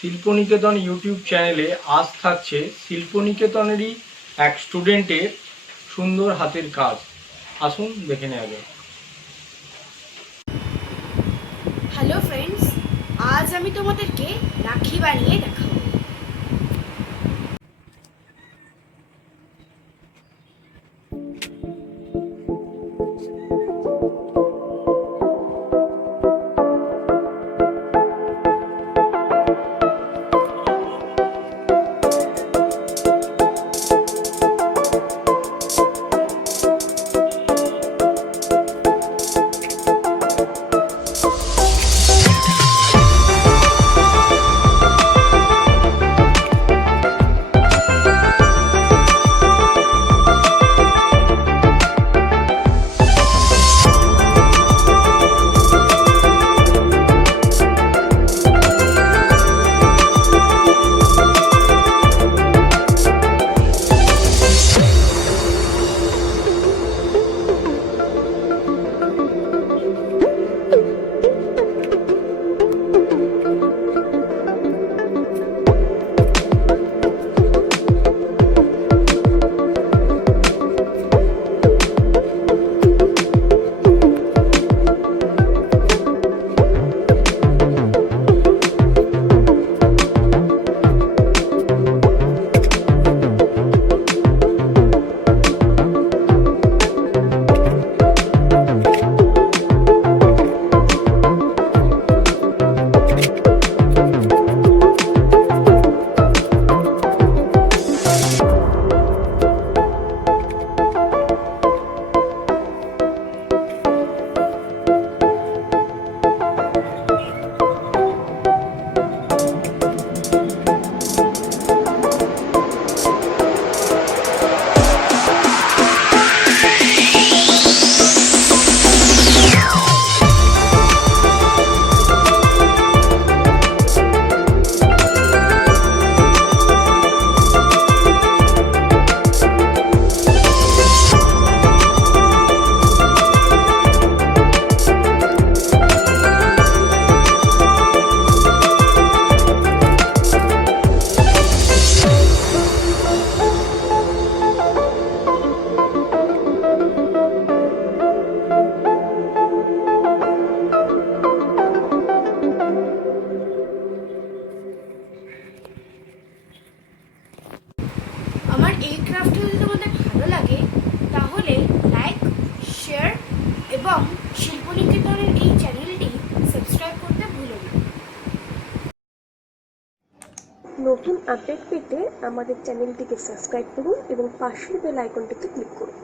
শিল্পনিকেতন ইউটিউব চ্যানেলে আজ থাকছে শিল্পনিকেতনেরই এক স্টুডেন্টের সুন্দর হাতের কাজ। আসুন দেখে নেওয়া যাক। হ্যালো ফ্রেন্ডস, আজ আমি তোমাদেরকে রাখি বানিয়ে দেখাবো। আমার এই ক্রাফটটা যদি তোমাদের ভালো লাগে তাহলে লাইক, শেয়ার এবং শিল্পনিকেতনের এই চ্যানেলটি সাবস্ক্রাইব করতে ভুলো না। নতুন আপডেট পেতে আমাদের চ্যানেলটিকে সাবস্ক্রাইব করুন এবং পাশের বেল আইকনটিতে ক্লিক করুন।